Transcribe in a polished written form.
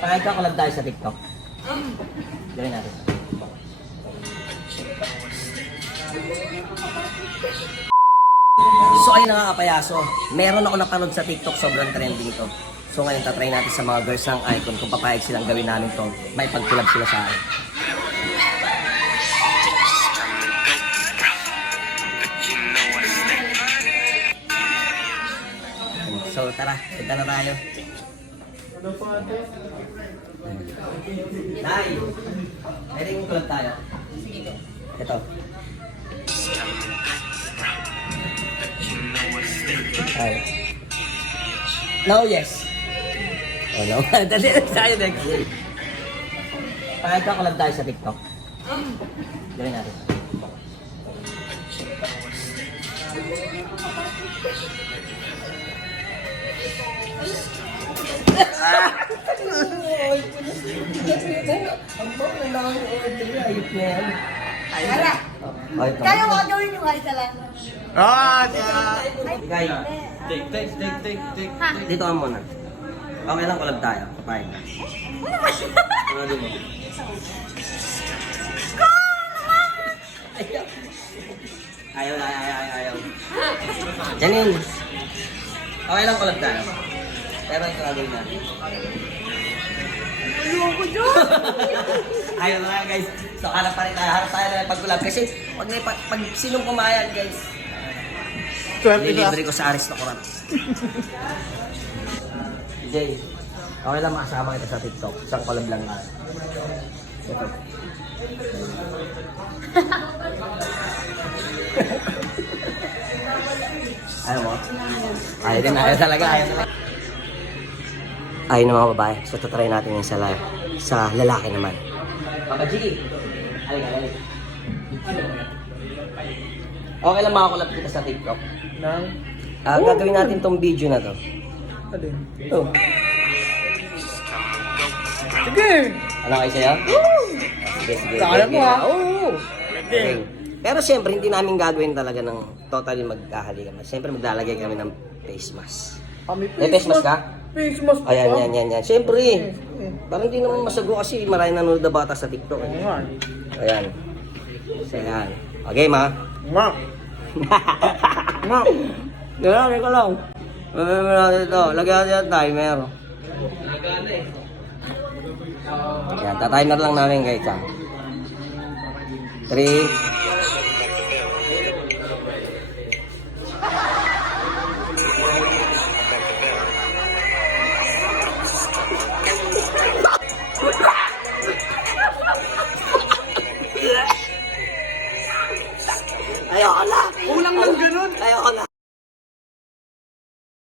Kahit ka collab tayo sa TikTok. Gawin natin. So ayun na nga kapayaso. Meron ako napanood sa TikTok, sobrang trending to. So ngayon tatry natin sa mga girls ng Icon kung papayag silang gawin namin to. May pag-collab sila sa akin. So tara, punta na tayo. Nay! Pwede kong collab tayo? Ito. Ay. No, yes. Oh, no. Dali tayo next. Kahit ka collab tayo sa TikTok. Gawin natin. Ang bang lang ang order na. Ayop na yan. Wala. Kaya mo gawin yung isa lang. Dito ka muna. Okay lang, collab tayo. Fine. Ano din mo? Ayaw. Janine. Okay lang, collab tayo. Pero ito gagawin natin. Ayoko dyan. Ayaw na guys. So harap pa rin tayo. Harap tayo na pag-collab. Kasi pag sinong kumayan guys, lilibre ko sa Aris na Kurat. Jay, okay lang makasama kita sa TikTok. Isang collab lang nga. Ito. Ayaw mo? Ayaw din. Ayaw talaga. Ayaw na mga babae. So tatry natin yung sa lalaki naman. Papa G! Alik. Okay lang makakulap kita sa TikTok. Gagawin natin tong video na to. Alin? Oh. Sige! Ano kayo sa'yo? Sige. Kaya mo ha? Oo. Okay. Pero siyempre, hindi namin gagawin talaga ng totally magkahalikan. Siyempre, maglalagay kami ng face mask. May face mask ka? Face mask ka? Ayan. Siyempre, parang hindi naman masago kasi maraming nanonood na bata sa TikTok. Oo nga. Ayan. So, ayan. Okay, ma? Ma! Ma! Lagyan ko lang. Lagyan natin ito. Lagyan natin yung timer. Ayan, tatimer lang namin guys ha. 3 Ayoko na! Kulang lang ganun! Ayoko na!